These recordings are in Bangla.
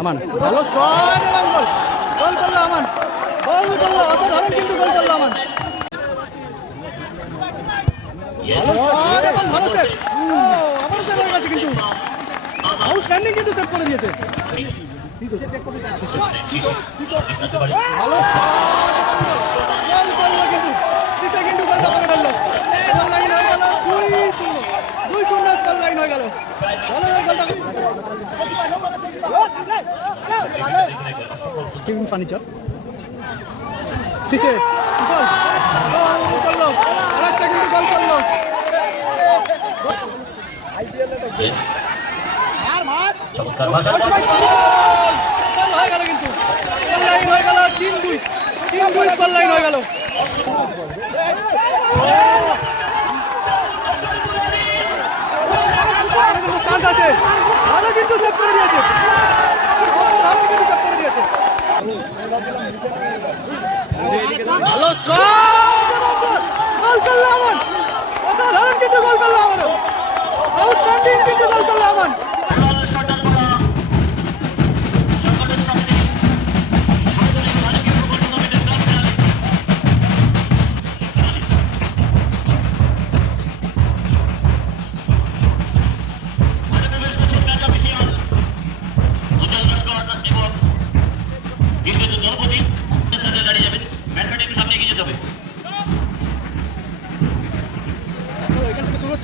আমান ভালো শট এবং গোল গোল করলো আমান গোল করলো অসাধারণ কিন্তু গোল করলো আমান ভালো শট এবং ভালো সেভ আবার সেভ হয়ে গেছে কিন্তু আউটস্ট্যান্ডিং কিন্তু সেভ করে দিয়েছে ভালো শট গোল করলো কিন্তু সিসে কিন্তু গোলটা করে ফেললো গোল লাইন হয়ে গেল 2-0 স্কোর লাইন হয়ে গেল ভালো গোলটা লিভিং ফার্নিচার সিসে গোল গোল করলো আরেকটা কিন্তু গোল করলো চমৎকার ভাষা হয়ে গেল কিন্তু গোল লাইন হয়ে গেল 3-2 স্কোর লাইন হয়ে গেল চান্স আছে ভালো কিন্তু সেভ করে দিয়েছে ভালো কিন্তু সেভ করে দিয়েছে ভালো শট গোল করলো আমান অসাধারণ কিন্তু গোল করলো আমান আউটস্ট্যান্ডিং কিন্তু গোল করলো আমান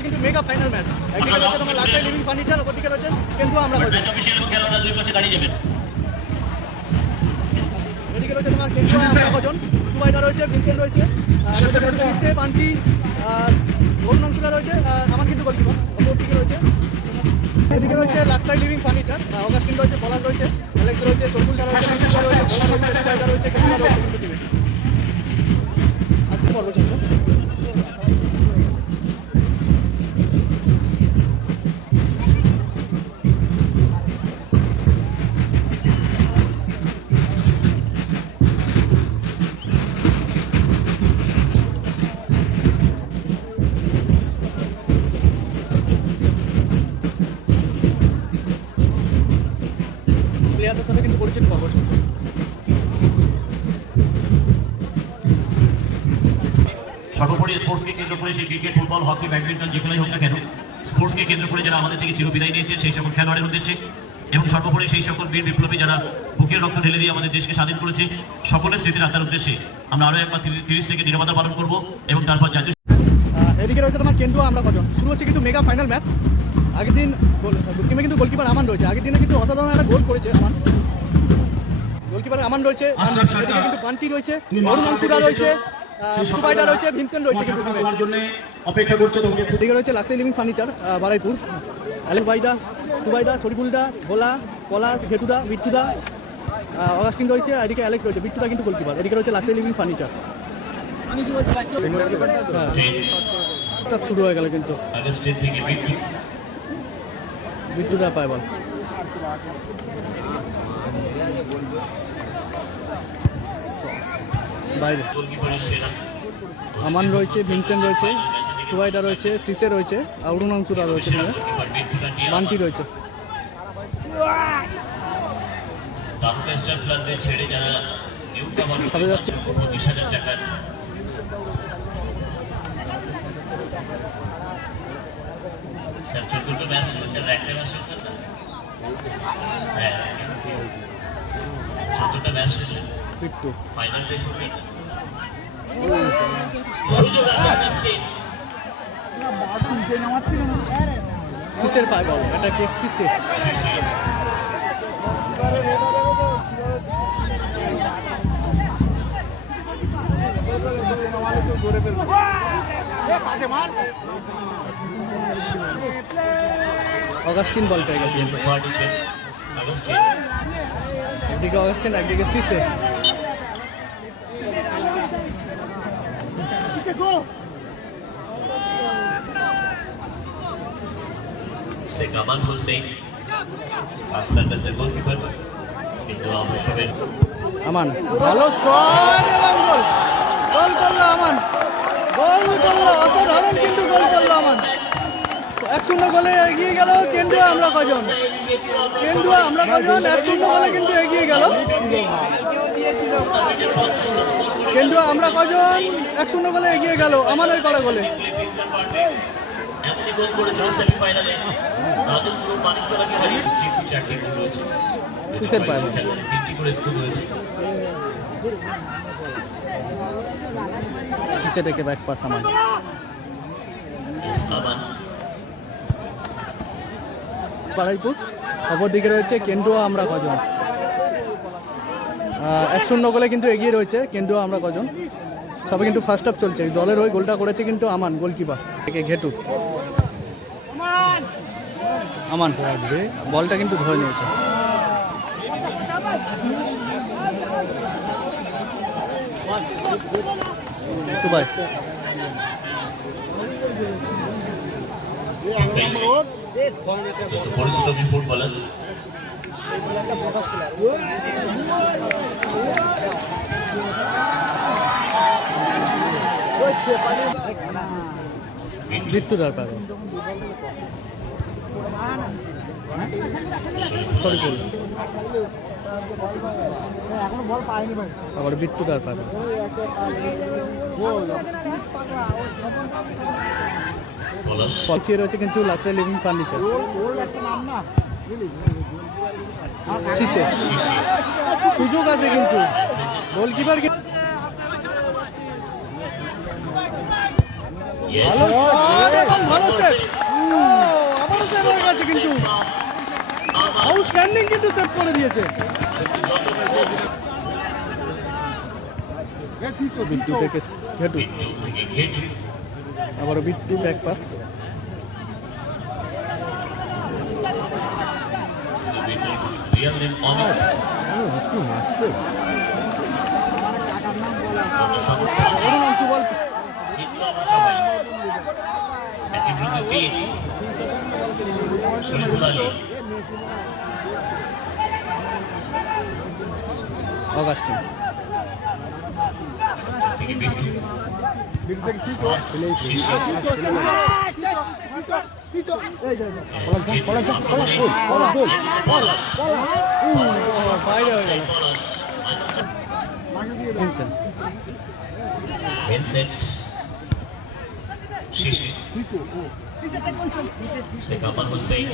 কিন্তু মেগা ফাইনাল ম্যাচ একদিকে রয়েছে তোমার লাক্সারি লিভিং ফার্নিচার অপরদিকে রয়েছে কিন্তু আমরা এদিকে রয়েছে তোমার কিন্তু আমরা কজন টুবাইটা রয়েছে ভিনসেন্ট রয়েছে সিসে বান্টি গোল্ড অংশটা রয়েছে আমার কিন্তু গোলকিপার অপরদিকে রয়েছে এদিকে রয়েছে লাক্সারি লিভিং ফার্নিচার অগাস্টিন রয়েছে পলাশ রয়েছে অ্যালেক্স রয়েছে চরকুলটা রয়েছে রয়েছে রয়েছে কিন্তু টিমে আজকে পর্ব চলছে প্লেয়ারদের সাথে কিন্তু পরিচিত পাবো সর্বোপরি স্পোর্টসকে কেন্দ্র করে সেই ক্রিকেট ফুটবল হকি ব্যাডমিন্টন যেগুলোই হোক না কেন স্পোর্টসকে কেন্দ্র করে যারা আমাদের থেকে চিরবিদায় নিয়েছে সেই সকল খেলোয়াড়ের উদ্দেশ্যে এবং সর্বোপরি সেই সকল বীর বিপ্লবী যারা বুকের রক্ত ঢেলে দিয়ে আমাদের দেশকে স্বাধীন করেছে সকলের স্মৃতির আত্মার উদ্দেশ্যে আমরা আরও একবার 30 সেকেন্ড নীরবতা পালন করবো এবং তারপর জাতীয় এদিকে রয়েছে তোমার কেন্দ্র আমরা কজন শুরু হচ্ছে কিন্তু মেগা ফাইনাল ম্যাচ আগের দিন টিমে কিন্তু গোলকিপার আমান রয়েছে আগের দিনে কিন্তু অসাধারণ একটা গোল করেছে আমান গোলকিপার আমান রয়েছে এদিকে কিন্তু পান্টি রয়েছে অরুণ অংশুরা রয়েছে টুবাইটা রয়েছে ভিনসেন্ট রয়েছে কিন্তু অপেক্ষা করছে এদিকে রয়েছে luxury living furniture Baruipur Alec বাইদা টুবাইদা শরীফুলদা ভোলা পলাশ ঘেটুদা বিট্টুদা অগাস্টিন রয়েছে এদিকে অ্যালেক্স রয়েছে বিট্টুদা কিন্তু গোলকিপার এদিকে রয়েছে লাক্সারি লিভিং ফার্নিচার শুরু হয়ে গেল কিন্তু বিদ্যুৎ পায় বল বাইরে আমান রয়েছে ভিনসেন্ট রয়েছে টুবাইটা রয়েছে সিসে রয়েছে অরুণ অংশুরা রয়েছে বান্টি রয়েছে সাথে যাচ্ছে স্যার 14টা ম্যাচ হচ্ছে একটা ম্যাচ হচ্ছে না হ্যাঁ 14টা ম্যাচ হচ্ছে পিট্টু ফাইনাল ম্যাচ হবে সুযোগ আছে আজকে সিসের পায় বল এটা কে সিসে অগাস্টিন বল পেয়ে গেছে একদিকে অগাস্টিন একদিকে সিসে শেখ আমান হোসেন পাকিস্তানের গোলকিপার কিন্তু অবশ্যই আমান ভালো শট এবং গোল গোল করলো আমান গোল করলো অসাধারণ কিন্তু গোল করলো আমান 1-0 গোলে এগিয়ে গেল কেন্দুয়া আমরা কজন 1-0 গোলে কিন্তু এগিয়ে গেল কেন্দুয়া আমরা কজন 1-0 গোলে এগিয়ে গেল আমাদের করা গোলে। এমনই গোল করেছিল সেমিফাইনালে নাদুল গ্রুপ মানিকতলাকে হারিয়ে চিপু 4টি গোল রয়েছে সিসের পায় 3টি করে স্কোর রয়েছে। সিসে থেকে ব্যাক পাস আমান পাড়াইপুর অপরদিকে রয়েছে কেন্দুয়া আমরা কজন 1-0 গোলে কিন্তু এগিয়ে রয়েছে কেন্দুয়া আমরা কজন সবে কিন্তু ফার্স্ট হাফ চলছে দলের ওই গোলটা করেছে কিন্তু আমান গোলকিপার থেকে ঘেটু আমান বলটা কিন্তু ধরে নিয়েছে একটু ভাই পরিচিত ফুটবলার বিট্টু দার পাবে আবার বিট্টু দার পাবে পৌঁছিয়ে রয়েছে কিন্তু লাক্সারি লিভিং ফার্নিচার শিশে সুযোগ আছে কিন্তু গোলকিপার ভালো শট এবং ভালো সেভ আবারও সেভ হয়ে গেছে কিন্তু আউটস্ট্যান্ডিং কিন্তু সেভ করে দিয়েছে বিট্টু থেকে ঘেটু আবার Bittu back pass ball Augustine বাইরে হয়ে গেল সেকামাল হোসেন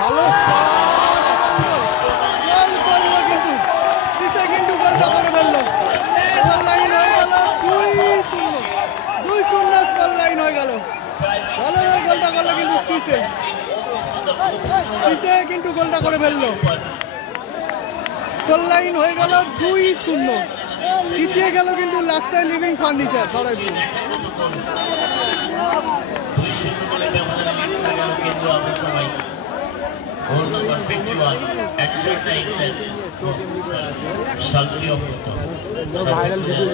ভালো কিন্তু সিসা কিন্তু গোলটা করে ফেললো স্কোর লাইন হয়ে গেল 2-0 স্কোর লাইন হয়ে গেল ভালো গোলটা করলো কিন্তু সিসে কিন্তু গোলটা করে ফেললো স্কোর লাইন হয়ে গেল 2-0 পিছিয়ে গেল কিন্তু লাক্সারি লিভিং ফার্নিচার ছড়াইপুর গোল নাম্বার 51 এক্সারসাইজ শালপ্রিয় প্রথম ভাইরাল ভিডিও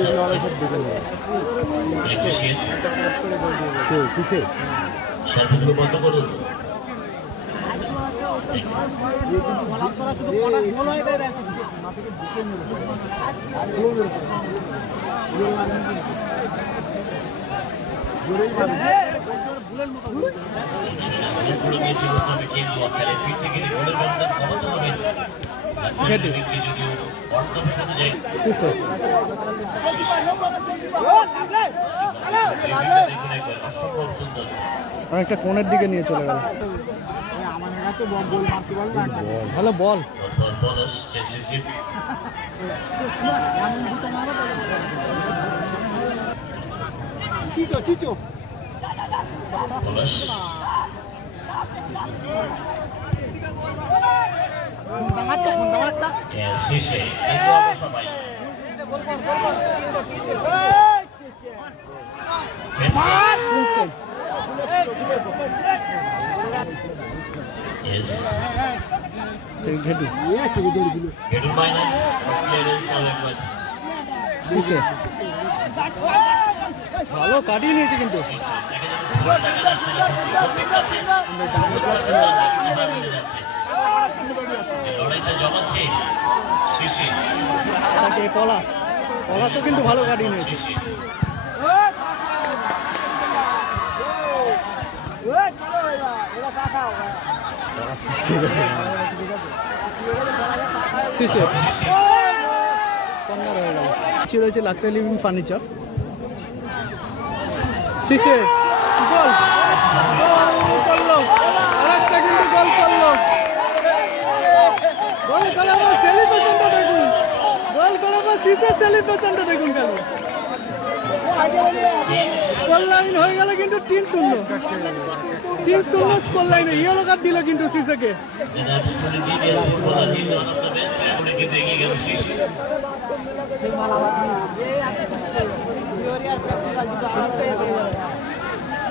সব দেখে নেয় ইলেকট্রিশিয়ান কিসে শালপ্রিয় বন্ধ করুন অনেকটা কোণের দিকে নিয়ে চলে গেল ভালো বল চিচো ভালো কাটিয়ে নিয়েছে কিন্তু পলাশও কিন্তু ভালো কাটিয়ে নিয়েছে ঠিক আছে শিশে কর্নার হয়ে গেল। রয়েছে লাক্সারি লিভিং ফার্নিচার, শিশে গোল করলো, আরেকটা কিন্তু গোল করলো। গোল করার পর সেলিব্রেশনটা দেখুন, গোল করার পর শিশের সেলিব্রেশনটা দেখুন কেন। স্কোর লাইন হয়ে গেল কিন্তু 3-0, 3-0 স্কোর লাইনে। ইয়েলো কার্ড দিল কিন্তু শিশাকে।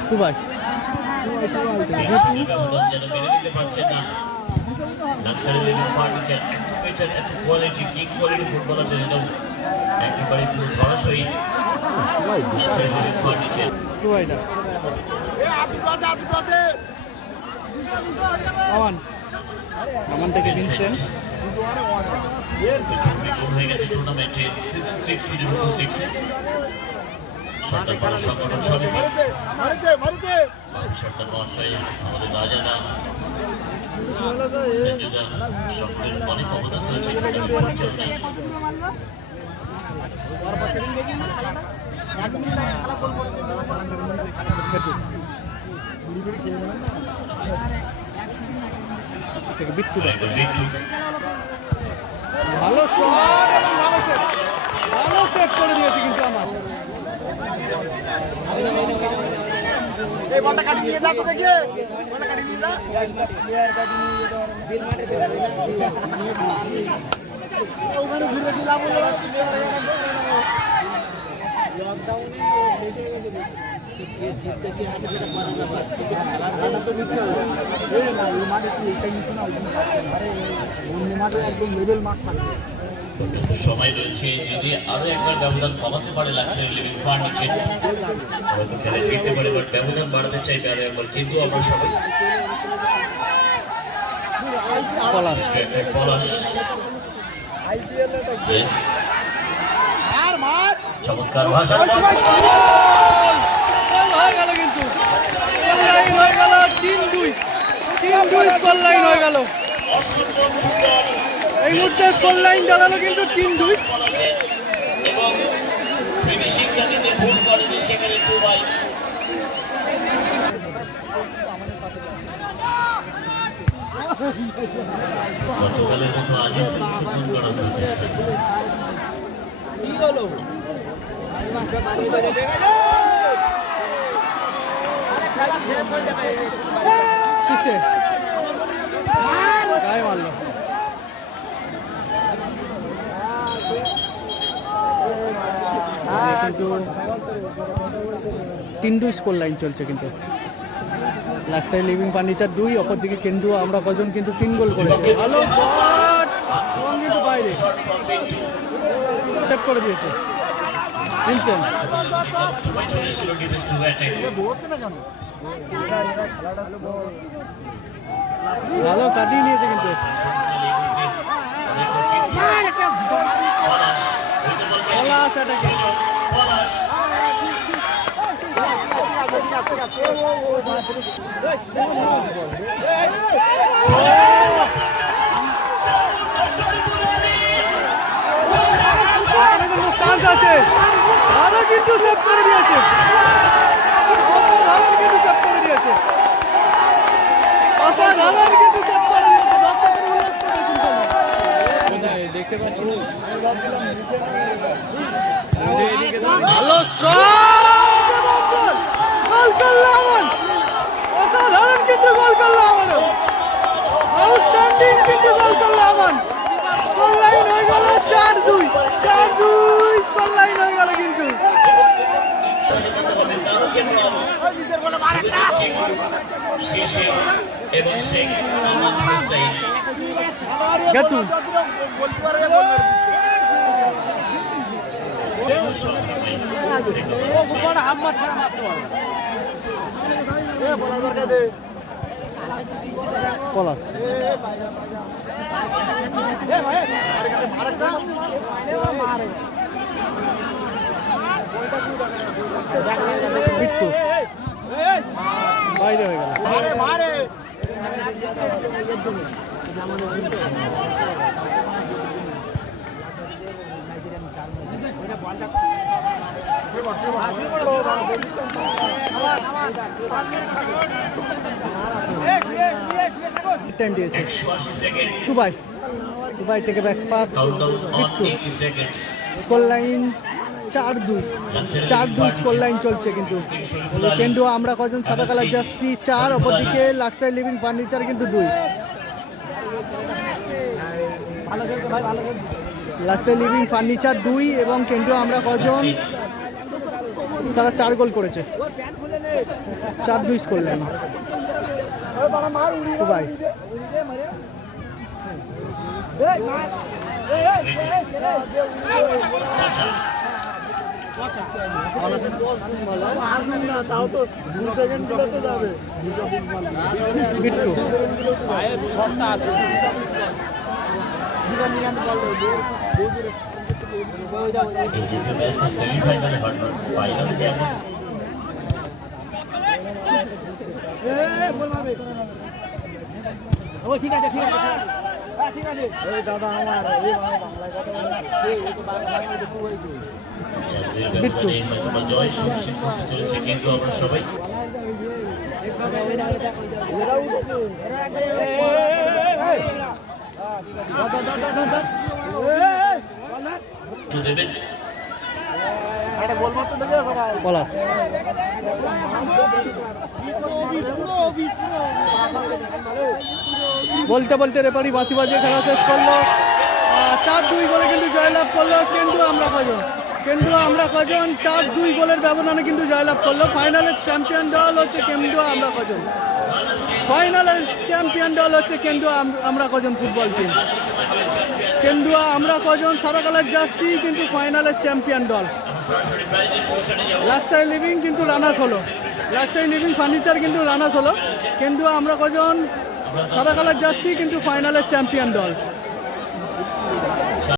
দুবাই দুবাইটা আমান থেকে ভিনসেন হয়ে গেছে টুর্নামেন্টে সিজন 6 2026 সরকার পাড়া সংগঠন সমিতি সরকার মহাশয় আমাদের রাজারা সেজুদা সকলের অনেক অবদান রয়েছে ভালো শট এবং ভালো সেট করে দিয়েছে কিন্তু আমার। এই বলটা কাটি নিয়ে যা তো দেখি, বলটা কাটি নিয়ে যা। ওখানে ঘুরে দিলাম সময় রয়েছে, যদি আরো একবার ব্যবধান কমাতে পারে লাক্সারি লিভিং ফার্নিচার হয়তো খেলে ফিরতে পারে, বাট ব্যবধান বাড়াতে চাইবে আরো একবার। কিন্তু আমরা সবাই পলাশ চমৎকার ভাষা হয়ে গেল কিন্তু হয়ে গেল 3-2 স্কোর লাইন হয়ে গেল। এই মুহূর্তে স্কোর লাইন দাঁড়ালো কিন্তু 3-2। এবং ফিনিশিং জানিতে ভুল করেনি সেখানে দুবাই। গতকালের মতো আজই গোল করার চেষ্টা শিশে গায়ে মারলো। কিন্তু 3-2 স্কোর লাইন চলছে কিন্তু লাক্সারি লিভিং ফার্নিচার 2, অপরদিকে কেন্দু আমরা কজন কিন্তু 3 গোল করেছে। ভালো বট এবং কিন্তু বাইরে ট্যাপ করে দিয়েছে ভিনসেন। ভালো কাটিয়ে নিয়েছে কিন্তু পলাশ এটাকে চান্স আছে। ভালো কিন্তু সেভ করে দিয়েছে, অসাধারণ কিন্তু সেভ করে দিয়েছে, অসাধারণ কিন্তু সেভ করে দিয়েছে। দেখতে পাচ্ছি ভালো শট এবং গোল করলো আমান। অসাধারণ কিন্তু গোল করলো আমান, আউটস্ট্যান্ডিং কিন্তু গোল করলো আমান। স্কোর লাইন হয়ে গেল 4-2 স্কোর লাইন হয়ে গেল কিন্তু পলাশ বিট্টু বাইরে হয়ে গেল। টাইম দিয়েছে দুবাই থেকে back pass Bittu, score line 4-2 score line চলছে। কিন্তু কেন্ডুয়া আমরা কজন সাদা কালার জার্সি 4, অপরদিকে লাক্সারি লিভিং ফার্নিচার কিন্তু 2। লাক্সারি লিভিং ফার্নিচার 2 এবং কেন্ডুয়া আমরা কজন তারা 4 গোল করেছে। 4-2 স্কোর লাইন। দুবাই বিট্টু ঠিক আছে দাদা আমার বিট্টু জয় সুনিশ্চিত করতে চলেছে কিন্তু আমরা সবাই দেবেন পলাশ বলতে বলতে রেফারি বাঁশি বাজিয়ে খেলা শেষ করলো। 4-2 গোলে কিন্তু জয়লাভ করলো কেন্ডুয়া আমরা কজন 4-2 গোলের ব্যবধানে কিন্তু জয়লাভ করলো। ফাইনালের চ্যাম্পিয়ন দল হচ্ছে কেন্ডুয়া আমরা কজন। ফাইনালের চ্যাম্পিয়ন দল হচ্ছে কেন্ডুয়া আমরা কজন ফুটবল টিম। কেন্ডুয়া আমরা কজন সাদা কালার জার্সি কিন্তু ফাইনালের চ্যাম্পিয়ন দল। লাক্সারি লিভিং কিন্তু রানার্স হলো, লাক্সারি লিভিং ফার্নিচার কিন্তু রানার্স হলো। কেন্ডুয়া আমরা কজন সাদা কালার জার্সি কিন্তু ফাইনালের চ্যাম্পিয়ন দল।